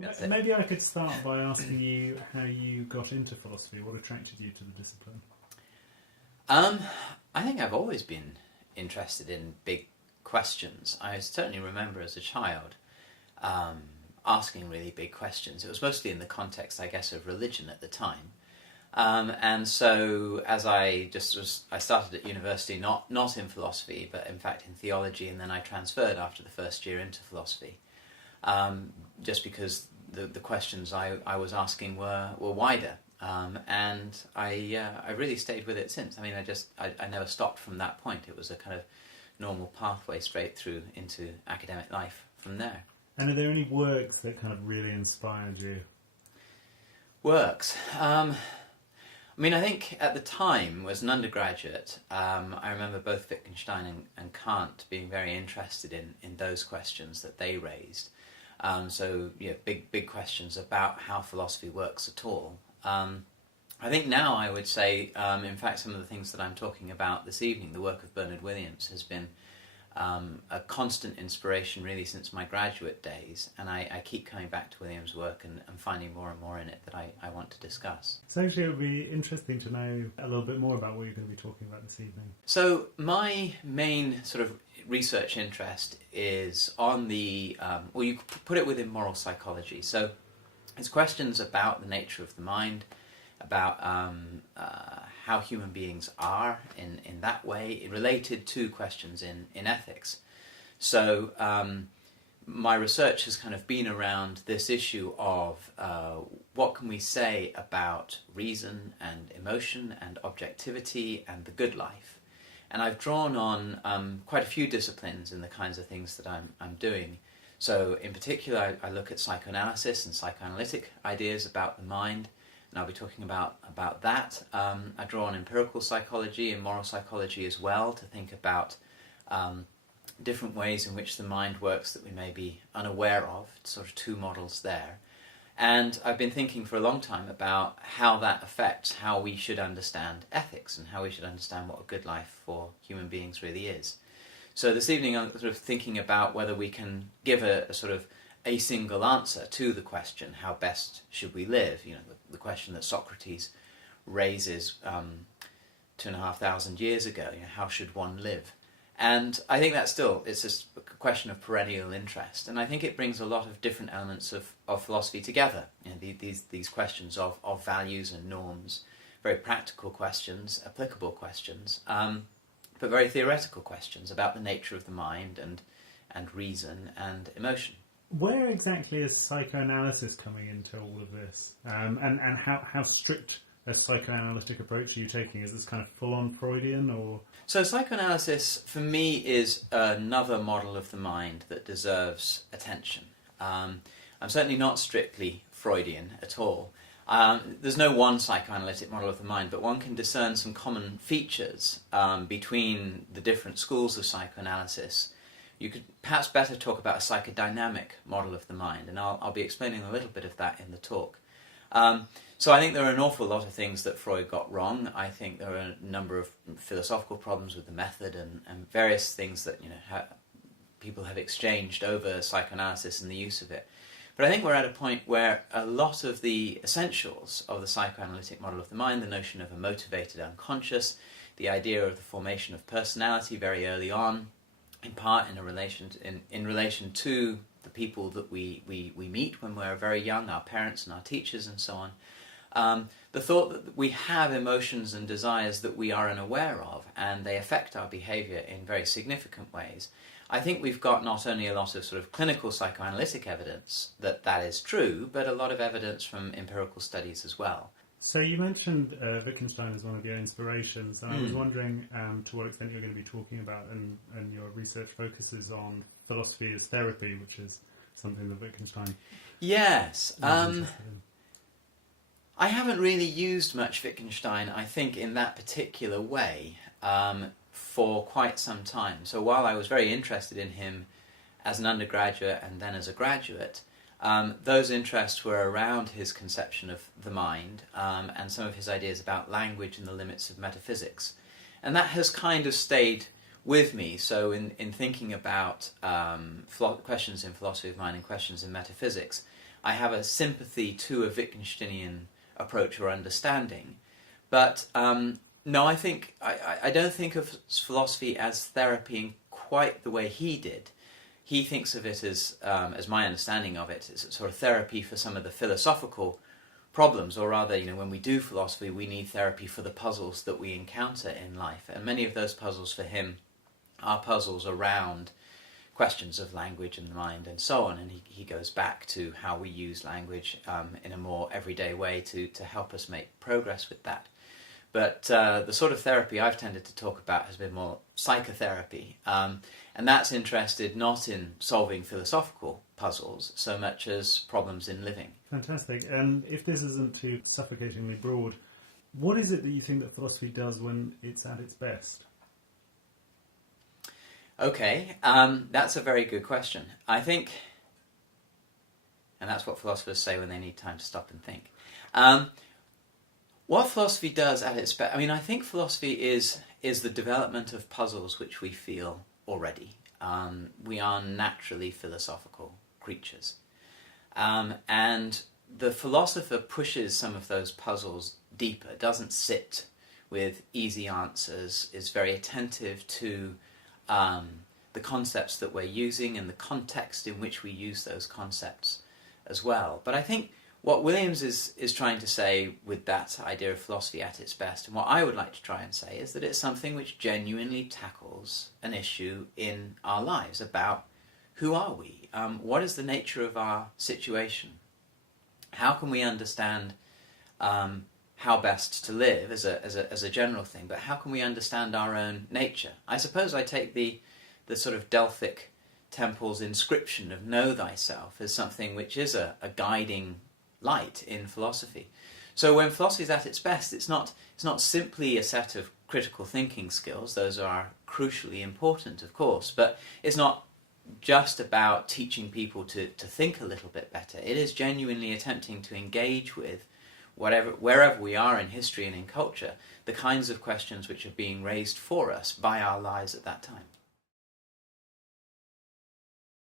That's it. Maybe I could start by asking you how you got into philosophy. What attracted you to the discipline? I think I've always been interested in big questions. I certainly remember as a child asking really big questions. It was mostly in the context, I guess, of religion at the time. And so as I started at university, not in philosophy, but in fact in theology, and then I transferred after the first year into philosophy, just because the questions I was asking were wider. And I really stayed with it since. I mean, I never stopped from that point. It was a kind of normal pathway straight through into academic life from there. And are there any works that kind of really inspired you? Works. I mean, I think at the time, as an undergraduate, I remember both Wittgenstein and Kant being very interested in those questions that they raised. So, big questions about how philosophy works at all. I think now I would say, in fact, some of the things that I'm talking about this evening, the work of Bernard Williams, has been a constant inspiration really since my graduate days, and I keep coming back to Williams' work and finding more and more in it that I want to discuss. So actually it would be interesting to know a little bit more about what you're going to be talking about this evening. So my main sort of research interest is on the, you could put it within moral psychology. So it's questions about the nature of the mind, about how human beings are in that way, related to questions in ethics. So my research has kind of been around this issue of what can we say about reason and emotion and objectivity and the good life. And I've drawn on quite a few disciplines in the kinds of things that I'm doing. So in particular, I look at psychoanalysis and psychoanalytic ideas about the mind, and I'll be talking about that. I draw on empirical psychology and moral psychology as well to think about different ways in which the mind works that we may be unaware of, sort of two models there. And I've been thinking for a long time about how that affects how we should understand ethics and how we should understand what a good life for human beings really is. So this evening I'm sort of thinking about whether we can give a sort of a single answer to the question, how best should we live? The question that Socrates raises 2,500 years ago, how should one live? And I think it's just a question of perennial interest, and I think it brings a lot of different elements of philosophy together. These questions of values and norms, very practical questions, applicable questions, but very theoretical questions about the nature of the mind and reason and emotion. Where exactly is psychoanalysis coming into all of this? And how strict a psychoanalytic approach are you taking? Is this kind of full-on Freudian, or...? So psychoanalysis, for me, is another model of the mind that deserves attention. I'm certainly not strictly Freudian at all. There's no one psychoanalytic model of the mind, but one can discern some common features between the different schools of psychoanalysis. You could perhaps better talk about a psychodynamic model of the mind, and I'll be explaining a little bit of that in the talk. So I think there are an awful lot of things that Freud got wrong. I think there are a number of philosophical problems with the method and various things that people have exchanged over psychoanalysis and the use of it. But I think we're at a point where a lot of the essentials of the psychoanalytic model of the mind, the notion of a motivated unconscious, the idea of the formation of personality very early on, in part in relation to the people that we meet when we're very young, our parents and our teachers and so on. The thought that we have emotions and desires that we are unaware of, and they affect our behaviour in very significant ways. I think we've got not only a lot of sort of clinical psychoanalytic evidence that is true, but a lot of evidence from empirical studies as well. So you mentioned Wittgenstein as one of your inspirations, and I was wondering to what extent you're going to be talking about, and your research focuses on philosophy as therapy, which is something that Wittgenstein... Yes. was interested in. I haven't really used much Wittgenstein, I think, in that particular way for quite some time. So while I was very interested in him as an undergraduate and then as a graduate, those interests were around his conception of the mind and some of his ideas about language and the limits of metaphysics. And that has kind of stayed with me. So in thinking about questions in philosophy of mind and questions in metaphysics, I have a sympathy to a Wittgensteinian approach or understanding. But no, I don't think of philosophy as therapy in quite the way he did. He thinks of it as my understanding of it, as sort of therapy for some of the philosophical problems, or rather, when we do philosophy, we need therapy for the puzzles that we encounter in life. And many of those puzzles for him are puzzles around questions of language and the mind and so on. And he goes back to how we use language in a more everyday way to help us make progress with that. But the sort of therapy I've tended to talk about has been more psychotherapy. And that's interested not in solving philosophical puzzles so much as problems in living. Fantastic. And if this isn't too suffocatingly broad, what is it that you think that philosophy does when it's at its best? Okay, that's a very good question. I think, and that's what philosophers say when they need time to stop and think. What philosophy does at its best, I think philosophy is the development of puzzles which we feel already. We are naturally philosophical creatures. And the philosopher pushes some of those puzzles deeper, doesn't sit with easy answers, is very attentive to the concepts that we're using and the context in which we use those concepts as well. But I think what Williams is trying to say with that idea of philosophy at its best, and what I would like to try and say, is that it's something which genuinely tackles an issue in our lives about who are we? What is the nature of our situation? How can we understand how best to live as a general thing, but how can we understand our own nature? I suppose I take the sort of Delphic temple's inscription of know thyself as something which is a guiding light in philosophy. So when philosophy is at its best, it's not simply a set of critical thinking skills. Those are crucially important, of course, but it's not just about teaching people to think a little bit better. It is genuinely attempting to engage with wherever we are in history and in culture, the kinds of questions which are being raised for us by our lives at that time.